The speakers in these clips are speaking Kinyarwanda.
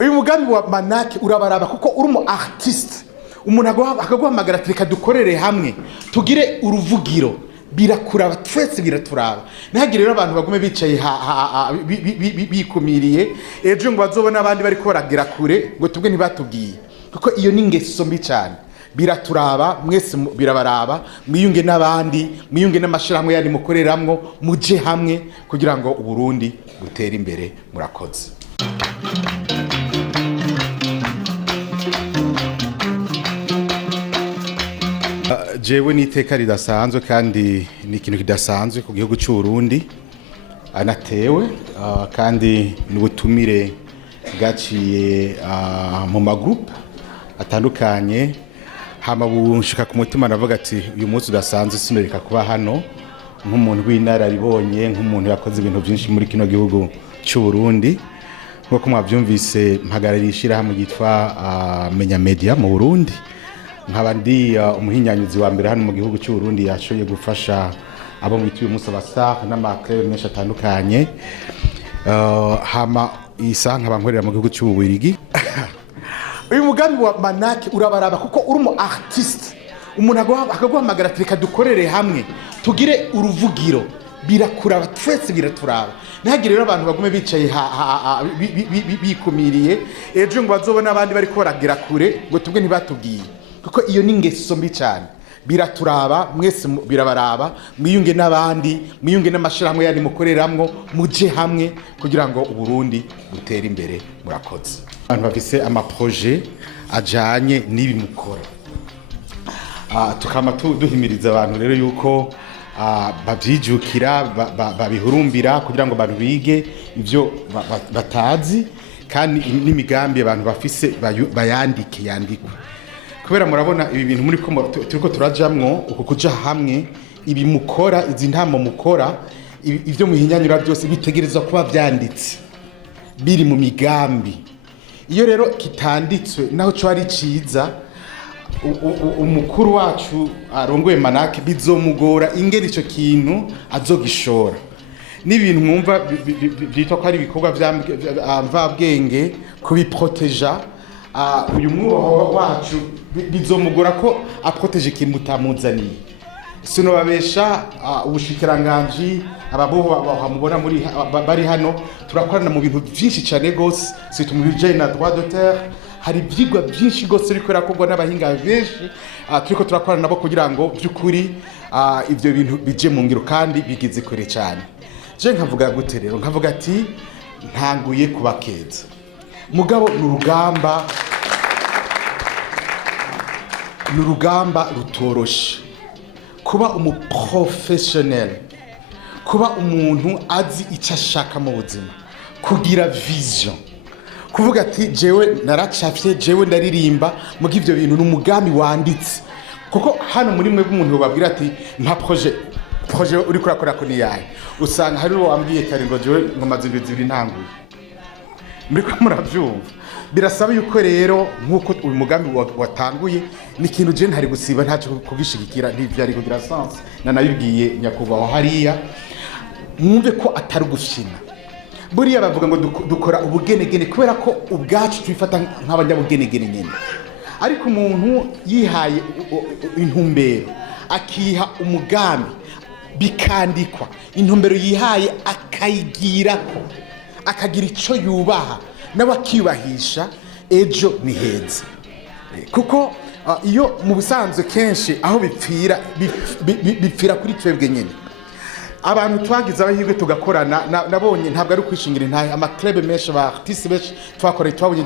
uyu mugambi wa Manaac urabaraba kuko uri umu artiste umuntu akaguhamagara reka dukorere hamwe tugire uruvugiro birakuraba twese biraturaba ntihagire rero abantu bagume bicaye bikumiriye ejo ngo bazobona abandi bari koragira kure ngo tubwe ntibatubwiye kuko iyo ni ingeso mbi cyane biraturaba mwese birabaraba mwiyunge n'abandi mwiyunge n'amashirahamwe yandi mukoreramwo muje hamwe kugira ngo Uburundi butere imbere murakoze. Jewe ni iteka ridasanzwe kandi ni ikintu kidasanzwe ku gihugu cy'u Burundi anatewe kandi n'ubutumire bwaciye mu magroupe atandukanye hama bunshika ku mutima navuga ati uyu munsi udasanzwe simereka kuba hano nk'umuntu w'inararibonye nk'umuntu yakoze ibintu byinshi muri kino gihugu cy'u Burundi nk'uko mwabyumvise mpagararishira hamwe yitwa Menya Média mu Burundi nkaba ndi umuhinyanyuzi wa mbere hano mu gihugu cy'u Burundi yashoboye gufasha abo mu uyu munsi abastar n'amaklebe menshi atandukanye hama isa nkaba nkorera mu gihugu cy'u Bubiligi. Uyu mugambi wa Manaac urabaraba kuko uri umu artiste umuntu akaguhamagara reka dukorere hamwe tugire uruvugiro birakuraba twese biraturaba ntihagire rero abantu bagume bicaye bikumiriye ejo ngo bazobona abandi bari koragira kure ngo tubwe ntibatubwiye kuko iyo ni ingeso mbi cyane biraturaba mwese birabaraba mwiyunge n'abandi mwiyunge n'amashirahamwe yandi mukoreramwo muje hamwe kugira ngo Uburundi butere imbere murakoze. Abantu bafise ama projet ajanye n'ibi mukora tukama duhimiriza abantu rero yuko bavyijukira babihurumbira kugira ngo abantu bige ivyo batazi kandi n'imigambi abantu bafise yandikwe kubera murabona ibi bintu muri ko turiko turajamwo uko kuja hamwe ibi mukora izi ntamo mukora ivyo muhinyanyura byose bitegerezwa kuba vyanditse biri mu migambi. Iyo rero kitanditswe naho cyo ari ciza umukuru wacu arongoye Manaac bizomugora ingeri ico kintu azogishora n'ibintu mwumva byitwa ko ari ibikorwa vya mvabwenge kubiproteja uyu mwubaho wacu bizomugora ko aproteje ikintu mutamuzaniye sino babesha ubushikiranganje ababuho bahamubona muri bari hano turakorana mu bintu byinshi cyane gose c'est mu bijanye na droit d'auteur hari byigwa byinshi gose riko rakogwa n'abahinga benshi turiko turakorana nabo kugira ngo byukuri ivyo bintu bije mu ngiro kandi bigize kure cyane. Je nkavuga gute rero nkavuga ati ntanguye kubakeza mugabo n'urugamba rutoroshe kuba umu professionnel kuba umuntu azi icyo ashaka mu buzima kugira vision kuvuga ati jewe naracafye jewe ndaririmba mu givyo bintu n'umugambi wanditse kuko hano muri mwe bw'umuntu babwira ati nta projet uri kurakora ko ni yaye usanga hari uwo wambwiye kare ngo jewe ngomaze ibizibiri ntanguye muri ko murabyumva birasaba yuko rero nkuko uyu mugambi watanguye ni ikintu je ntari gusiba ntaco kugishigikira ntivyari kugira sens nanayibwiye nyakubahwa hariya mwumve ko atari gushina buriya bavuga ngo dukora ubugenegene kubera ko ubwacu twifata nk'abanyabugenegene nyene ariko umuntu yihaye intumbero akiha umugambi bikandikwa intumbero yihaye akayigirako akagira ico yubaha n'abakibahisha ejo ni heza kuko iyo mu busanzwe kenshi aho bipfira kuri twebwe nyene abantu twagize abahirwe tugakorana nabonye ntabwo ari kwishingira ntahe amaklebe menshi ba artiste benshi twakoreye twabonye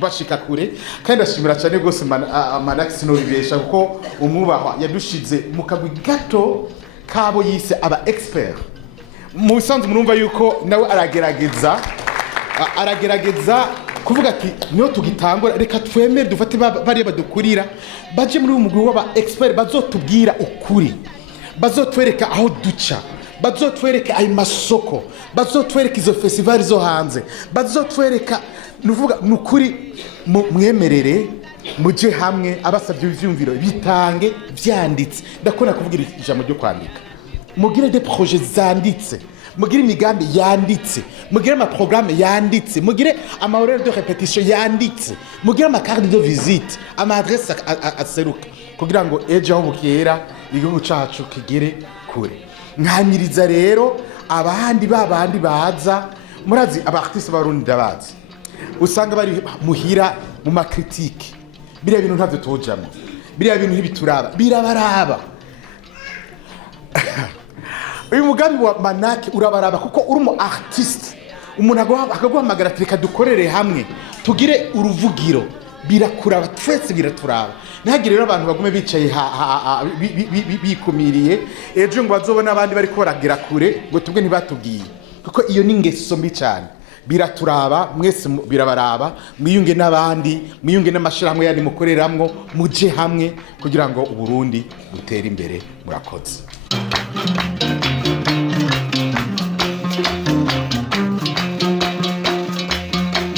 bashika kure kandi ashimira cyane gose Manaac sinobibesha kuko umwubahwa yadushize mu kagwi gato kabo yise aba expert mu busanzwe murumva yuko nawe aragerageza kuvuga ati niyo tugitangura reka twemere dufate bari badukurira baje muri umugwi w'aba expert bazotubwira ukuri bazotwereka aho duca bazotwereka ayo masoko bazotwereka izo festival zo hanze bazotwereka nuvuga nukuri mwemerere muje hamwe abasabye ivyumviro bitange vyanditse ndakona kuvugira ijambo ryo kwandika mugire des projets zanditse mugire imigambi yanditse, mugire amaprograme yanditse, mugire amahoraire de répétition yanditse, mugire amacarte de visite, amadresse aseruka kugira ngo ejo aho bukera igihugu cacu kigere kure. Nkanyiriza rero abandi babandi baza, murazi abartiste barundi ndabazi, usanga bari muhira mu makritike, biriya bintu ntavyo tujamo, biriya bintu ntibituraba, birabaraba. Uyu mugambi wa Manaac urabaraba kuko uri mu artiste, umuntu akaguhamagara ati reka dukorere hamwe tugire uruvugiro, birakuraba twese biraturaba. Ntihagire rero abantu bagume bicaye bikumiriye ejo ngo bazobona abandi bari koragira kure ngo tubwe ntibatubwiye, kuko iyo ni ingeso mbi cyane. Biraturaba mwese, birabaraba, mwiyunge n'abandi, mwiyunge n'amashirahamwe yandi mukoreramwo, muje hamwe kugira ngo Uburundi butere imbere. Murakoze.